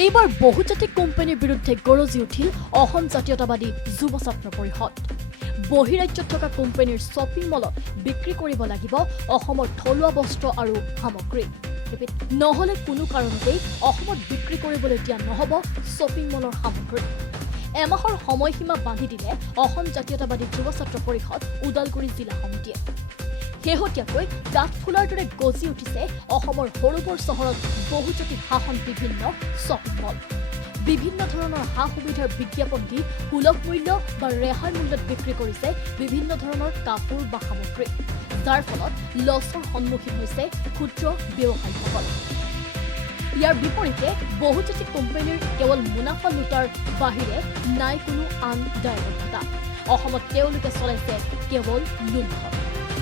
এইবাৰ বহুজাতিক কোম্পানীৰ বিৰুদ্ধে গৰজি উঠিল অসম জাতীয়তাবাদী যুৱ ছাত্ৰ পৰিষদ। বহিৰাজ্যত থকা কোম্পানীৰ শ্বপিং মলত বিক্ৰী কৰিব লাগিব অসমৰ থলুৱা বস্ত্ৰ আৰু সামগ্ৰী। নহলে কোনো কাৰণতেই অসমত বিক্ৰী কৰিবলৈ দিয়া নহব শ্বপিং মলৰ সামগ্ৰী। এমাহৰ সময়সীমা বান্ধি দিলে অসম জাতীয়তাবাদী যুৱ ছাত্ৰ পৰিষদ ওদালগুৰি জিলা সমিতিয়ে। শেহতীয়াকৈ কাঠফুলাৰ দৰে গজি উঠিছে অসমৰ সৰুবৰ চহৰত বহুজাতিক শাসন বিভিন্ন শ্বপিং মল। বিভিন্ন ধৰণৰ সা সুবিধাৰ বিজ্ঞাপন দি সুলভ মূল্য বা ৰেহাই মূল্যত বিক্ৰী কৰিছে বিভিন্ন ধৰণৰ কাপোৰ বা সামগ্ৰী, যাৰ ফলত লছৰ সন্মুখীন হৈছে ক্ষুদ্ৰ ব্যৱসায়ীসকল। ইয়াৰ বিপৰীতে বহুজাতিক কোম্পানীৰ কেৱল মুনাফা লুটাৰ বাহিৰে নাই কোনো আন দায়বদ্ধতা। অসমত তেওঁলোকে চলাইছে কেৱল লুণ্ঠন।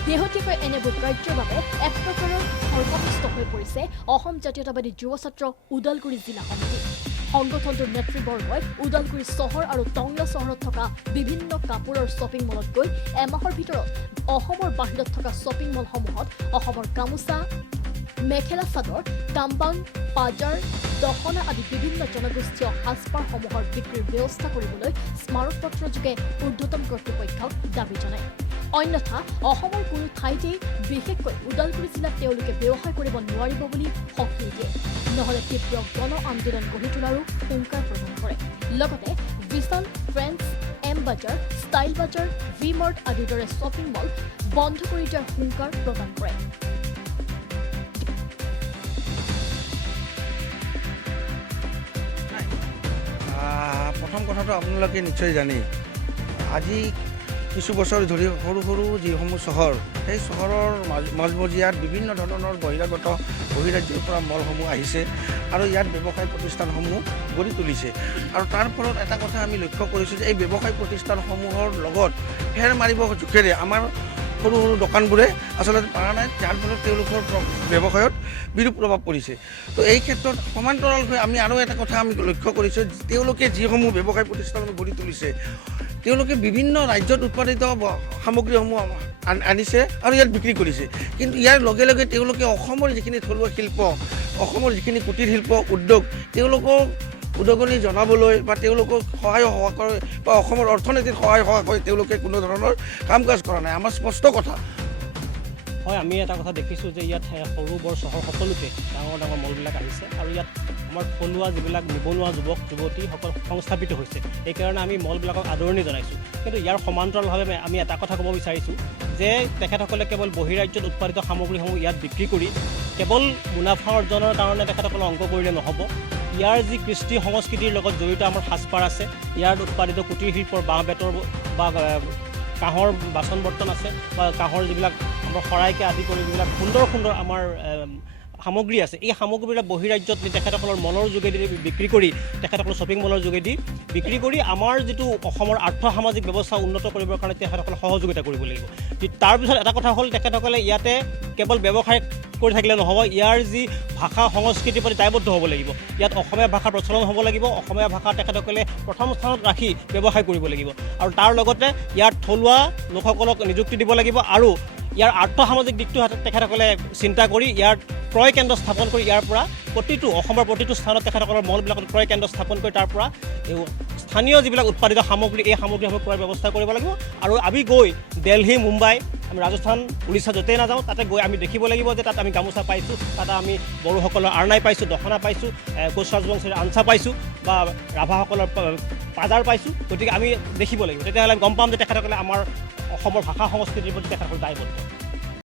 শেহতীয়াকৈ এনেবোৰ কাৰ্যৰ বাবে এক প্ৰকাৰৰ সৰ্বস্ত হৈ পৰিছে অসম জাতীয়তাবাদী যুৱ ছাত্ৰ ওদালগুৰি জিলা সমিতি। সংগঠনটোৰ নেতৃবৰ্গই ওদালগুৰি চহৰ আৰু টংলা চহৰত থকা বিভিন্ন কাপোৰৰ শ্বপিং মলত গৈ এমাহৰ ভিতৰত অসমৰ বাহিৰত থকা শ্বপিং মলসমূহত অসমৰ গামোচা, মেখেলা চাদৰ, কাম্বাং, পাজাৰ, দখনা আদি বিভিন্ন জনগোষ্ঠীয় সাজপাৰসমূহৰ বিক্ৰীৰ ব্যৱস্থা কৰিবলৈ স্মাৰকপত্ৰযোগে ঊৰ্ধ্বতন কৰ্তৃপক্ষক দাবী জনায়। অন্যথা অসমৰ কোনো ঠাইতেই বিশেষকৈ ওদালগুৰি জিলাত তেওঁলোকে ব্যৱসায় কৰিব নোৱাৰিব বুলি সকীয়াই দিয়ে। নহলে তীব্ৰ গণ আন্দোলন গঢ়ি তোলাৰো হুংকাৰ প্ৰদান কৰে। লগতে Vishal, friends, M bazaar, style bazaar, V mart আদিৰ দৰে শ্বপিং মল বন্ধ কৰি দিয়াৰ হুংকাৰ প্ৰদান কৰে। প্ৰথম কথাটো আপোনালোকে নিশ্চয় জানে, আজি কিছু বছৰ ধৰি সৰু সৰু যিসমূহ চহৰ, সেই চহৰৰ মাজমজিয়াত বিভিন্ন ধৰণৰ বহিৰাজ্যৰ পৰা মলসমূহ আহিছে আৰু ইয়াত ব্যৱসায় প্ৰতিষ্ঠানসমূহ গঢ়ি তুলিছে। আৰু তাৰ ফলত এটা কথা আমি লক্ষ্য কৰিছোঁ যে এই ব্যৱসায় প্ৰতিষ্ঠানসমূহৰ লগত ফেৰ মাৰিব জোখেৰে আমাৰ সৰু সৰু দোকানবোৰে আচলতে পৰা নাই, যাৰ ফলত তেওঁলোকৰ ব্যৱসায়ত বিৰূপ প্ৰভাৱ পৰিছে। তো এই ক্ষেত্ৰত সমান্তৰালকৈ আমি আৰু এটা কথা আমি লক্ষ্য কৰিছোঁ, তেওঁলোকে যিসমূহ ব্যৱসায় প্ৰতিষ্ঠানসমূহ গঢ়ি তুলিছে, তেওঁলোকে বিভিন্ন ৰাজ্যত উৎপাদিত সামগ্ৰীসমূহ আনিছে আৰু ইয়াত বিক্ৰী কৰিছে। কিন্তু ইয়াৰ লগে লগে তেওঁলোকে অসমৰ যিখিনি থলুৱা শিল্প, অসমৰ যিখিনি কুটিৰ শিল্প উদ্যোগ, তেওঁলোকক উদগনি জনাবলৈ বা তেওঁলোকক সহায় কৰে বা অসমৰ অৰ্থনীতিত সহায় কৰি তেওঁলোকে কোনো ধৰণৰ কাম কাজ কৰা নাই। আমাৰ স্পষ্ট কথা। হয়, আমি এটা কথা দেখিছোঁ যে ইয়াত সৰু বৰ চহৰ সকলোতে ডাঙৰ ডাঙৰ মলবিলাক আহিছে আৰু ইয়াত আমাৰ থলুৱা যিবিলাক নিবনুৱা যুৱক যুৱতীসকল সংস্থাপিত হৈছে। সেইকাৰণে আমি মলবিলাকক আদৰণি জনাইছোঁ। কিন্তু ইয়াৰ সমান্তৰালভাৱে আমি এটা কথা ক'ব বিচাৰিছোঁ যে তেখেতসকলে কেৱল বহিৰাজ্যত উৎপাদিত সামগ্ৰীসমূহ ইয়াত বিক্ৰী কৰি কেৱল মুনাফা অৰ্জনৰ কাৰণে তেখেতসকলে অংক কৰিলে নহ'ব। ইয়াৰ যি কৃষ্টি সংস্কৃতিৰ লগত জড়িত আমাৰ সাজপাৰ আছে, ইয়াত উৎপাদিত কুটিৰ শিল্পৰ বাঁহ বেতৰ বা কাঁহৰ বাচন বৰ্তন আছে বা কাঁহৰ যিবিলাক আমাৰ শৰাইকে আদি কৰি যিবিলাক সুন্দৰ সুন্দৰ আমাৰ সামগ্ৰী আছে, এই সামগ্ৰীবিলাক বহিৰাজ্যত তেখেতসকলৰ মলৰ যোগেদি বিক্ৰী কৰি, তেখেতসকলৰ শ্বপিং মলৰ যোগেদি বিক্ৰী কৰি আমাৰ যিটো অসমৰ আৰ্থ সামাজিক ব্যৱস্থা উন্নত কৰিবৰ কাৰণে তেখেতসকলে সহযোগিতা কৰিব লাগিব। তাৰপিছত এটা কথা হ'ল, তেখেতসকলে ইয়াতে কেৱল ব্যৱসায় কৰি থাকিলে নহ'ব, ইয়াৰ যি ভাষা সংস্কৃতিৰ প্ৰতি দায়বদ্ধ হ'ব লাগিব। ইয়াত অসমীয়া ভাষাৰ প্ৰচলন হ'ব লাগিব, অসমীয়া ভাষা তেখেতসকলে প্ৰথম স্থানত ৰাখি ব্যৱসায় কৰিব লাগিব আৰু তাৰ লগতে ইয়াত থলুৱা লোকসকলক নিযুক্তি দিব লাগিব আৰু ইয়াৰ আৰ্থ সামাজিক দিশটো তেখেতসকলে চিন্তা কৰি ইয়াৰ ক্ৰয় কেন্দ্ৰ স্থাপন কৰি ইয়াৰ পৰা অসমৰ প্ৰতিটো স্থানত তেখেতসকলৰ মলবিলাকত ক্ৰয় কেন্দ্ৰ স্থাপন কৰি তাৰ পৰা স্থানীয় যিবিলাক উৎপাদিত সামগ্ৰী, এই সামগ্ৰীসমূহ ক্ৰয়ৰ ব্যৱস্থা কৰিব লাগিব। আৰু আমি গৈ দিল্লী, মুম্বাই, আমি ৰাজস্থান, উৰিষ্যা য'তেই নাযাওঁ তাতে গৈ আমি দেখিব লাগিব যে তাত আমি গামোচা পাইছোঁ, তাত আমি বড়োসকলৰ আৰনাই পাইছোঁ, দখনা পাইছোঁ, কোচ ৰাজবংশীৰ আঞ্চা পাইছোঁ বা ৰাভাসকলৰ পাজাৰ পাইছোঁ। গতিকে আমি দেখিব লাগিব, তেতিয়াহ'লে গম পাম যে তেখেতসকলে আমাৰ অসমৰ ভাষা সংস্কৃতিৰ প্ৰতি তেখেতসকল দায়বদ্ধ।